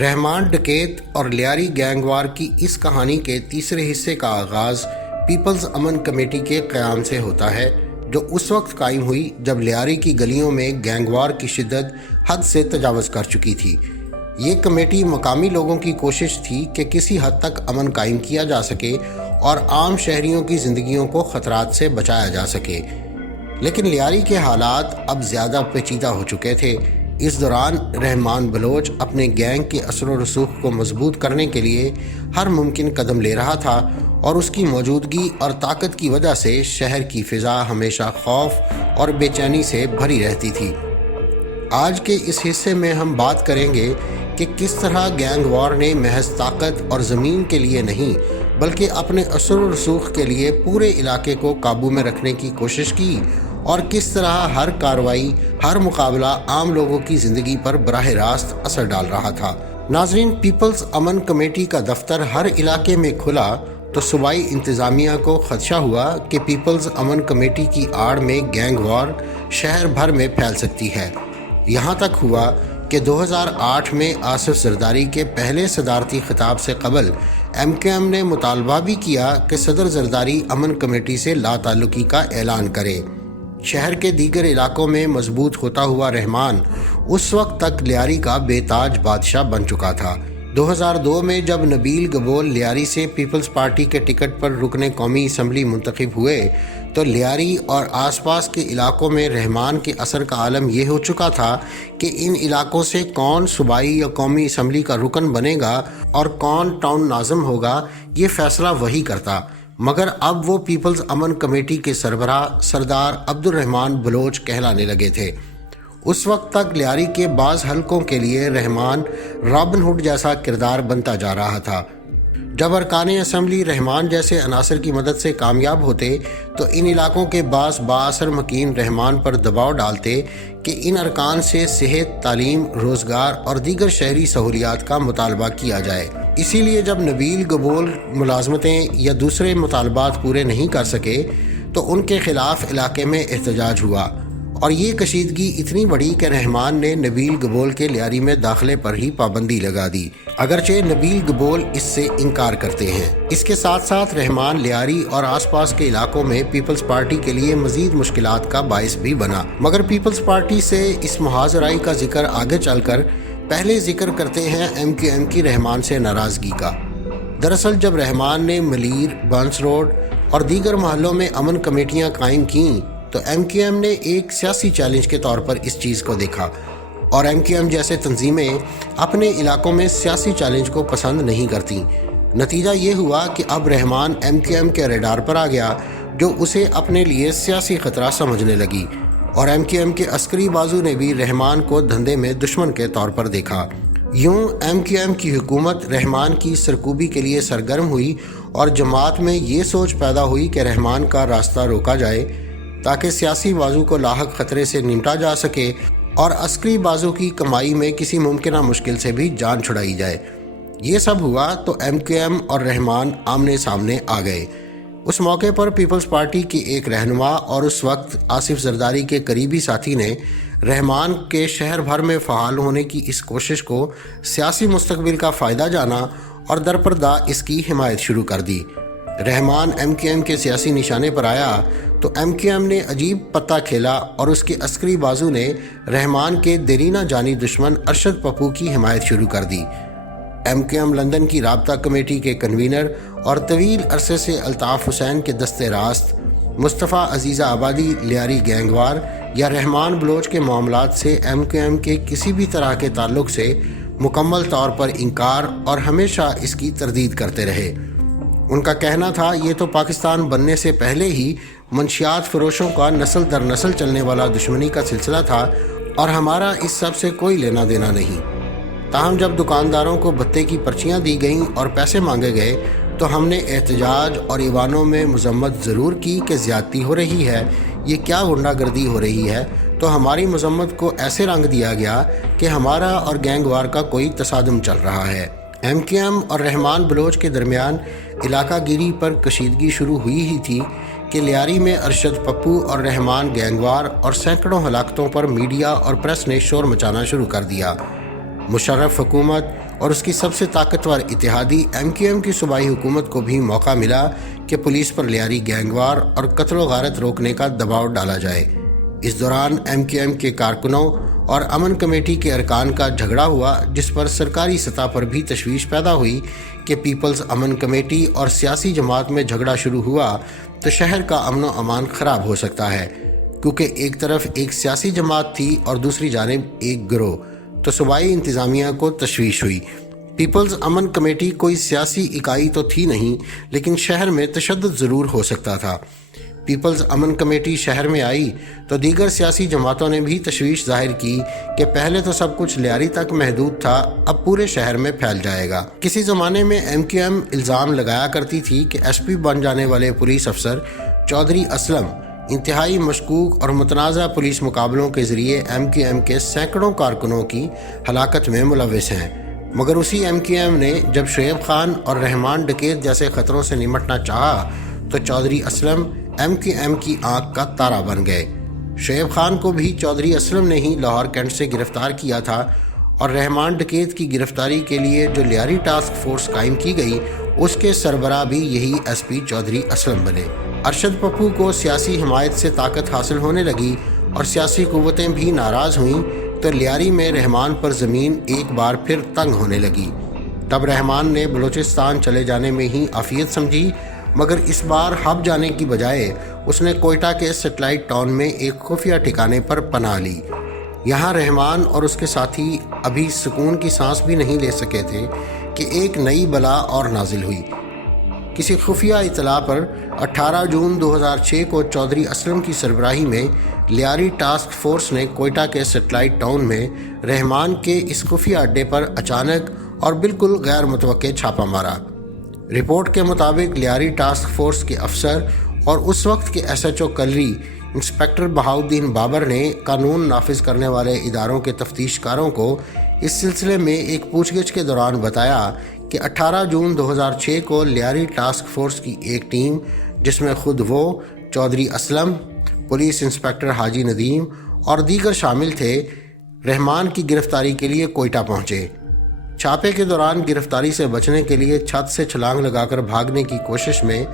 رحمان ڈکیت اور Lyari gang war کی اس کہانی کے تیسرے حصے کا آغاز پیپلز امن کمیٹی کے قیام سے ہوتا ہے، جو اس وقت قائم ہوئی جب لیاری کی گلیوں میں گینگ وار کی شدت حد سے تجاوز کر چکی تھی۔ یہ کمیٹی مقامی لوگوں کی کوشش تھی کہ کسی حد تک امن قائم کیا جا سکے اور عام شہریوں کی زندگیوں کو خطرات سے بچایا جا سکے، لیکن لیاری کے حالات اب زیادہ پیچیدہ ہو چکے تھے۔ اس دوران رحمان بلوچ اپنے گینگ کے اثر و رسوخ کو مضبوط کرنے کے لیے ہر ممکن قدم لے رہا تھا، اور اس کی موجودگی اور طاقت کی وجہ سے شہر کی فضا ہمیشہ خوف اور بے چینی سے بھری رہتی تھی۔ آج کے اس حصے میں ہم بات کریں گے کہ کس طرح گینگ وار نے محض طاقت اور زمین کے لیے نہیں بلکہ اپنے اثر و رسوخ کے لیے پورے علاقے کو قابو میں رکھنے کی کوشش کی، اور کس طرح ہر کارروائی، ہر مقابلہ عام لوگوں کی زندگی پر براہ راست اثر ڈال رہا تھا۔ ناظرین، پیپلز امن کمیٹی کا دفتر ہر علاقے میں کھلا تو صوبائی انتظامیہ کو خدشہ ہوا کہ پیپلز امن کمیٹی کی آڑ میں گینگ وار شہر بھر میں پھیل سکتی ہے۔ یہاں تک ہوا کہ 2008 میں آصف زرداری کے پہلے صدارتی خطاب سے قبل MQM نے مطالبہ بھی کیا کہ صدر زرداری امن کمیٹی سے لا تعلقی کا اعلان کرے۔ شہر کے دیگر علاقوں میں مضبوط ہوتا ہوا رحمان اس وقت تک لیاری کا بے تاج بادشاہ بن چکا تھا۔ 2002 میں جب نبیل گبول لیاری سے پیپلز پارٹی کے ٹکٹ پر رکن قومی اسمبلی منتخب ہوئے تو لیاری اور آس پاس کے علاقوں میں رحمان کے اثر کا عالم یہ ہو چکا تھا کہ ان علاقوں سے کون صوبائی یا قومی اسمبلی کا رکن بنے گا اور کون ٹاؤن ناظم ہوگا، یہ فیصلہ وہی کرتا۔ مگر اب وہ پیپلز امن کمیٹی کے سربراہ سردار عبد الرحمان بلوچ کہلانے لگے تھے۔ اس وقت تک لیاری کے بعض حلقوں کے لیے رحمان رابن ہوڈ جیسا کردار بنتا جا رہا تھا۔ جب ارکان اسمبلی رحمان جیسے عناصر کی مدد سے کامیاب ہوتے تو ان علاقوں کے بعض بااثر مکین رحمان پر دباؤ ڈالتے کہ ان ارکان سے صحت، تعلیم، روزگار اور دیگر شہری سہولیات کا مطالبہ کیا جائے۔ اسی لیے جب نبیل گبول ملازمتیں یا دوسرے مطالبات پورے نہیں کر سکے تو ان کے خلاف علاقے میں احتجاج ہوا، اور یہ کشیدگی اتنی بڑی کہ رحمان نے نبیل گبول کے لیاری میں داخلے پر ہی پابندی لگا دی، اگرچہ نبیل گبول اس سے انکار کرتے ہیں۔ اس کے ساتھ ساتھ رحمان لیاری اور آس پاس کے علاقوں میں پیپلز پارٹی کے لیے مزید مشکلات کا باعث بھی بنا، مگر پیپلز پارٹی سے اس محاذ رائی کا ذکر آگے چل کر پہلے ذکر کرتے ہیں MQM کی رحمان سے ناراضگی کا۔ دراصل جب رحمان نے ملیر، بنس روڈ اور دیگر محلوں میں امن کمیٹیاں قائم کیں تو MQM نے ایک سیاسی چیلنج کے طور پر اس چیز کو دیکھا، اور MQM جیسے تنظیمیں اپنے علاقوں میں سیاسی چیلنج کو پسند نہیں کرتیں۔ نتیجہ یہ ہوا کہ اب رحمان MQM کے ریڈار پر آ گیا، جو اسے اپنے لیے سیاسی خطرہ سمجھنے لگی، اور MQM کے عسکری بازو نے بھی رحمان کو دھندے میں دشمن کے طور پر دیکھا۔ یوں MQM کی حکومت رحمان کی سرکوبی کے لیے سرگرم ہوئی، اور جماعت میں یہ سوچ پیدا ہوئی کہ رحمان کا راستہ روکا جائے تاکہ سیاسی بازو کو لاحق خطرے سے نمٹا جا سکے اور عسکری بازو کی کمائی میں کسی ممکنہ مشکل سے بھی جان چھڑائی جائے۔ یہ سب ہوا تو MQM اور رحمان آمنے سامنے آ گئے۔ اس موقع پر پیپلز پارٹی کی ایک رہنما اور اس وقت آصف زرداری کے قریبی ساتھی نے رحمان کے شہر بھر میں فعال ہونے کی اس کوشش کو سیاسی مستقبل کا فائدہ جانا اور درپردہ اس کی حمایت شروع کر دی۔ رحمان MQM کے سیاسی نشانے پر آیا تو MQM نے عجیب پتہ کھیلا، اور اس کے عسکری بازو نے رحمان کے دیرینہ جانی دشمن ارشد پپو کی حمایت شروع کر دی۔ MQM لندن کی رابطہ کمیٹی کے کنوینر اور طویل عرصے سے الطاف حسین کے دستے راست مصطفیٰ عزیزہ آبادی لیاری گینگ وار یا رحمان بلوچ کے معاملات سے MQM کے کسی بھی طرح کے تعلق سے مکمل طور پر انکار اور ہمیشہ اس کی تردید کرتے رہے۔ ان کا کہنا تھا، یہ تو پاکستان بننے سے پہلے ہی منشیات فروشوں کا نسل در نسل چلنے والا دشمنی کا سلسلہ تھا، اور ہمارا اس سب سے کوئی لینا دینا نہیں۔ تاہم جب دکانداروں کو بھتے کی پرچیاں دی گئیں اور پیسے مانگے گئے تو ہم نے احتجاج اور ایوانوں میں مذمت ضرور کی کہ زیادتی ہو رہی ہے، یہ کیا غنڈہ گردی ہو رہی ہے، تو ہماری مذمت کو ایسے رنگ دیا گیا کہ ہمارا اور گینگ وار کا کوئی تصادم چل رہا ہے۔ MQM اور رحمان بلوچ کے درمیان علاقہ گیری پر کشیدگی شروع ہوئی ہی تھی کہ لیاری میں ارشد پپو اور رحمان گینگ وار اور سینکڑوں ہلاکتوں پر میڈیا اور پریس نے شور مچانا شروع کر دیا۔ مشرف حکومت اور اس کی سب سے طاقتور اتحادی MQM کی صوبائی حکومت کو بھی موقع ملا کہ پولیس پر لیاری گینگ وار اور قتل و غارت روکنے کا دباؤ ڈالا جائے۔ اس دوران MQM کے کارکنوں اور امن کمیٹی کے ارکان کا جھگڑا ہوا، جس پر سرکاری سطح پر بھی تشویش پیدا ہوئی کہ پیپلز امن کمیٹی اور سیاسی جماعت میں جھگڑا شروع ہوا تو شہر کا امن و امان خراب ہو سکتا ہے، کیونکہ ایک طرف ایک سیاسی جماعت تھی اور دوسری جانب ایک گروہ، تو صوبائی انتظامیہ کو تشویش ہوئی۔ پیپلز امن کمیٹی کوئی سیاسی اکائی تو تھی نہیں، لیکن شہر میں تشدد ضرور ہو سکتا تھا۔ پیپلز امن کمیٹی شہر میں آئی تو دیگر سیاسی جماعتوں نے بھی تشویش ظاہر کی کہ پہلے تو سب کچھ لیاری تک محدود تھا، اب پورے شہر میں پھیل جائے گا۔ کسی زمانے میں MQM الزام لگایا کرتی تھی کہ SP بن جانے والے پولیس افسر چودھری اسلم انتہائی مشکوک اور متنازع پولیس مقابلوں کے ذریعے MQM کے سینکڑوں کارکنوں کی ہلاکت میں ملوث ہیں، مگر اسی MQM نے جب شعیب خان اور رحمان ڈکیت جیسے خطروں سے نمٹنا چاہا تو چودھری اسلم MQM کی آنکھ کا تارا بن گئے۔ شعیب خان کو بھی چودھری اسلم نے ہی لاہور کینٹ سے گرفتار کیا تھا، اور رحمان ڈکیت کی گرفتاری کے لیے جو لیاری ٹاسک فورس قائم کی گئی اس کے سربراہ بھی یہی SP چودھری اسلم بنے۔ ارشد پپو کو سیاسی حمایت سے طاقت حاصل ہونے لگی اور سیاسی قوتیں بھی ناراض ہوئیں تو لیاری میں رحمان پر زمین ایک بار پھر تنگ ہونے لگی۔ تب رحمان نے بلوچستان چلے جانے میں ہی عافیت سمجھی، مگر اس بار ہب جانے کی بجائے اس نے کوئٹہ کے سیٹلائٹ ٹاؤن میں ایک خفیہ ٹھکانے پر پناہ لی۔ یہاں رحمان اور اس کے ساتھی ابھی سکون کی سانس بھی نہیں لے سکے تھے کہ ایک نئی بلا اور نازل ہوئی۔ کسی خفیہ اطلاع پر 18 جون 2006 کو چودھری اسلم کی سربراہی میں لیاری ٹاسک فورس نے کوئٹہ کے سیٹلائٹ ٹاؤن میں رحمان کے اس خفیہ اڈے پر اچانک اور بالکل غیر متوقع چھاپہ مارا۔ رپورٹ کے مطابق لیاری ٹاسک فورس کے افسر اور اس وقت کے SHO کلری انسپکٹر بہاؤالدین بابر نے قانون نافذ کرنے والے اداروں کے تفتیش کاروں کو اس سلسلے میں ایک پوچھ گچھ کے دوران بتایا کہ 18 جون 2006 کو لیاری ٹاسک فورس کی ایک ٹیم، جس میں خود وہ، چودھری اسلم، پولیس انسپکٹر حاجی ندیم اور دیگر شامل تھے، رحمان کی گرفتاری کے لیے کوئٹہ پہنچے۔ چھاپے کے دوران گرفتاری سے بچنے کے لیے چھت سے چھلانگ لگا کر بھاگنے کی کوشش میں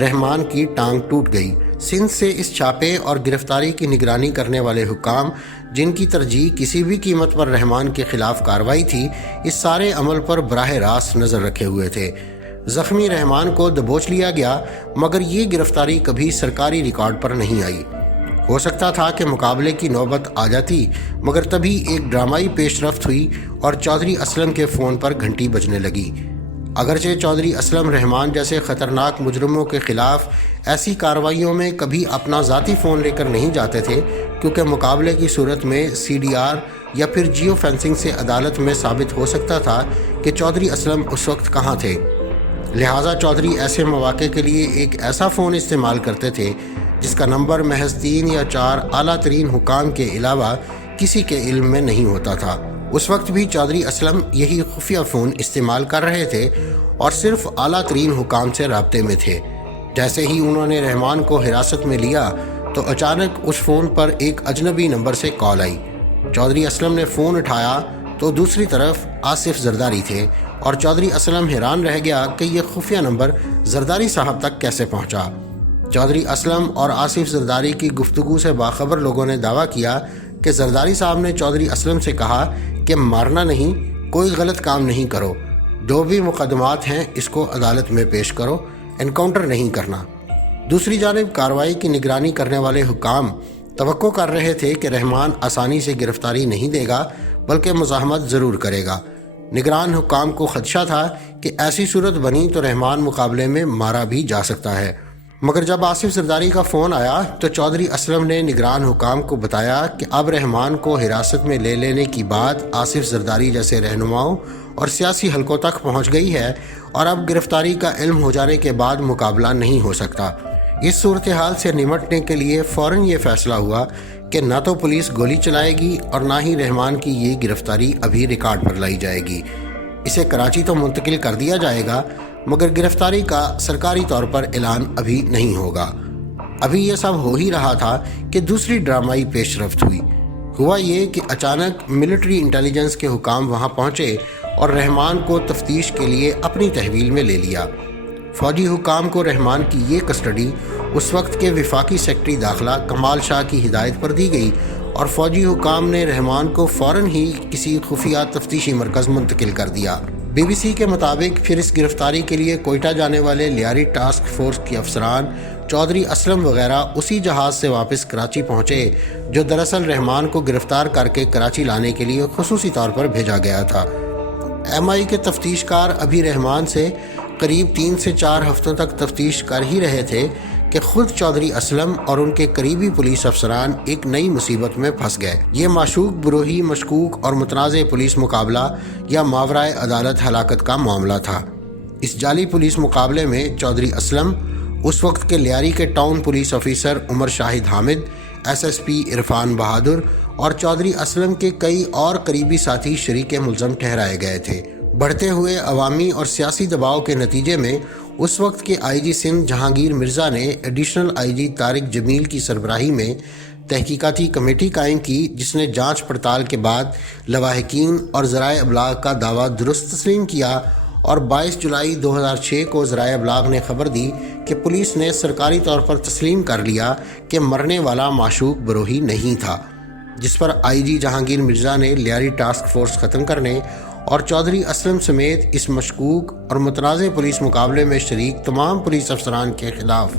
رحمان کی ٹانگ ٹوٹ گئی۔ سندھ سے اس چھاپے اور گرفتاری کی نگرانی کرنے والے حکام، جن کی ترجیح کسی بھی قیمت پر رحمان کے خلاف کارروائی تھی، اس سارے عمل پر براہ راست نظر رکھے ہوئے تھے۔ زخمی رحمان کو دبوچ لیا گیا، مگر یہ گرفتاری کبھی سرکاری ریکارڈ پر نہیں آئی۔ ہو سکتا تھا کہ مقابلے کی نوبت آ جاتی، مگر تبھی ایک ڈرامائی پیش رفت ہوئی اور چودھری اسلم کے فون پر گھنٹی بجنے لگی۔ اگرچہ چودھری اسلم رحمان جیسے خطرناک مجرموں کے خلاف ایسی کارروائیوں میں کبھی اپنا ذاتی فون لے کر نہیں جاتے تھے، کیونکہ مقابلے کی صورت میں CDR یا پھر جیو فینسنگ سے عدالت میں ثابت ہو سکتا تھا کہ چودھری اسلم اس وقت کہاں تھے، لہٰذا چودھری ایسے مواقع کے لیے ایک ایسا فون استعمال کرتے تھے جس کا نمبر محض 3 یا 4 اعلیٰ ترین حکام کے علاوہ کسی کے علم میں نہیں ہوتا تھا۔ اس وقت بھی چودھری اسلم یہی خفیہ فون استعمال کر رہے تھے اور صرف اعلیٰ ترین حکام سے رابطے میں تھے۔ جیسے ہی انہوں نے رحمان کو حراست میں لیا تو اچانک اس فون پر ایک اجنبی نمبر سے کال آئی۔ چودھری اسلم نے فون اٹھایا تو دوسری طرف آصف زرداری تھے، اور چودھری اسلم حیران رہ گیا کہ یہ خفیہ نمبر زرداری صاحب تک کیسے پہنچا۔ چودھری اسلم اور آصف زرداری کی گفتگو سے باخبر لوگوں نے دعویٰ کیا کہ زرداری صاحب نے چودھری اسلم سے کہا کہ مارنا نہیں، کوئی غلط کام نہیں کرو، جو بھی مقدمات ہیں اس کو عدالت میں پیش کرو، انکاؤنٹر نہیں کرنا۔ دوسری جانب کارروائی کی نگرانی کرنے والے حکام توقع کر رہے تھے کہ رحمان آسانی سے گرفتاری نہیں دے گا، بلکہ مزاحمت ضرور کرے گا۔ نگران حکام کو خدشہ تھا کہ ایسی صورت بنی تو رحمان مقابلے میں مارا بھی جا سکتا ہے، مگر جب آصف زرداری کا فون آیا تو چودھری اسلم نے نگران حکام کو بتایا کہ اب رحمان کو حراست میں لے لینے کی بات آصف زرداری جیسے رہنماؤں اور سیاسی حلقوں تک پہنچ گئی ہے، اور اب گرفتاری کا علم ہو جانے کے بعد مقابلہ نہیں ہو سکتا۔ اس صورتحال سے نمٹنے کے لیے فوراً یہ فیصلہ ہوا کہ نہ تو پولیس گولی چلائے گی اور نہ ہی رحمان کی یہ گرفتاری ابھی ریکارڈ پر لائی جائے گی۔ اسے کراچی تو منتقل کر دیا جائے گا، مگر گرفتاری کا سرکاری طور پر اعلان ابھی نہیں ہوگا۔ ابھی یہ سب ہو ہی رہا تھا کہ دوسری ڈرامائی پیش رفت ہوئی۔ ہوا یہ کہ اچانک ملٹری انٹیلیجنس کے حکام وہاں پہنچے اور رحمان کو تفتیش کے لیے اپنی تحویل میں لے لیا۔ فوجی حکام کو رحمان کی یہ کسٹڈی اس وقت کے وفاقی سیکرٹری داخلہ کمال شاہ کی ہدایت پر دی گئی اور فوجی حکام نے رحمان کو فوراً ہی کسی خفیہ تفتیشی مرکز منتقل کر دیا۔ بی بی سی کے مطابق پھر اس گرفتاری کے لیے کوئٹہ جانے والے لیاری ٹاسک فورس کے افسران چودھری اسلم وغیرہ اسی جہاز سے واپس کراچی پہنچے جو دراصل رحمان کو گرفتار کر کے کراچی لانے کے لیے خصوصی طور پر بھیجا گیا تھا۔ ایم آئی کے تفتیش کار ابھی رحمان سے قریب 3 سے 4 ہفتوں تک تفتیش کر ہی رہے تھے کہ خود چودھری اسلم اور ان کے قریبی پولیس افسران ایک نئی مصیبت میں پھنس گئے۔ یہ معشوق بروہی مشکوک اور متنازع پولیس مقابلہ یا ماورائے عدالت ہلاکت کا معاملہ تھا۔ اس جعلی پولیس مقابلے میں چودھری اسلم، اس وقت کے لیاری کے town police officer Umar Shahid Hamid, S S P Irfan Bahadur اور چودھری اسلم کے کئی اور قریبی ساتھی شریک ملزم ٹھہرائے گئے تھے۔ بڑھتے ہوئے عوامی اور سیاسی دباؤ کے نتیجے میں اس وقت کے آئی جی سندھ جہانگیر مرزا نے ایڈیشنل آئی جی طارق جمیل کی سربراہی میں تحقیقاتی کمیٹی قائم کی جس نے جانچ پڑتال کے بعد لواحقین اور ذرائع ابلاغ کا دعویٰ درست تسلیم کیا اور 22 جولائی 2006 کو ذرائع ابلاغ نے خبر دی کہ پولیس نے سرکاری طور پر تسلیم کر لیا کہ مرنے والا معشوق بروہی نہیں تھا، جس پر آئی جی جہانگیر مرزا نے لیاری ٹاسک فورس ختم کرنے اور چودھری اسلم سمیت اس مشکوک اور متنازع پولیس مقابلے میں شریک تمام پولیس افسران کے خلاف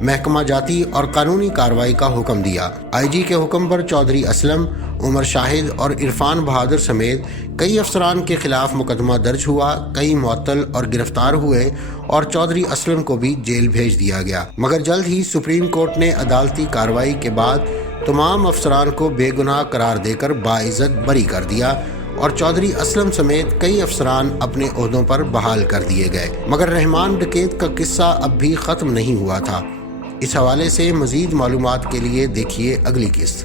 محکمہ جاتی اور قانونی کارروائی کا حکم دیا۔ آئی جی کے حکم پر چودھری اسلم، عمر شاہد اور عرفان بہادر سمیت کئی افسران کے خلاف مقدمہ درج ہوا، کئی معطل اور گرفتار ہوئے اور چودھری اسلم کو بھی جیل بھیج دیا گیا، مگر جلد ہی سپریم کورٹ نے عدالتی کارروائی کے بعد تمام افسران کو بے گناہ قرار دے کر باعزت بری کر دیا اور چودھری اسلم سمیت کئی افسران اپنے عہدوں پر بحال کر دیے گئے۔ مگر رحمان ڈکیت کا قصہ اب بھی ختم نہیں ہوا تھا۔ اس حوالے سے مزید معلومات کے لیے دیکھیے اگلی قسط۔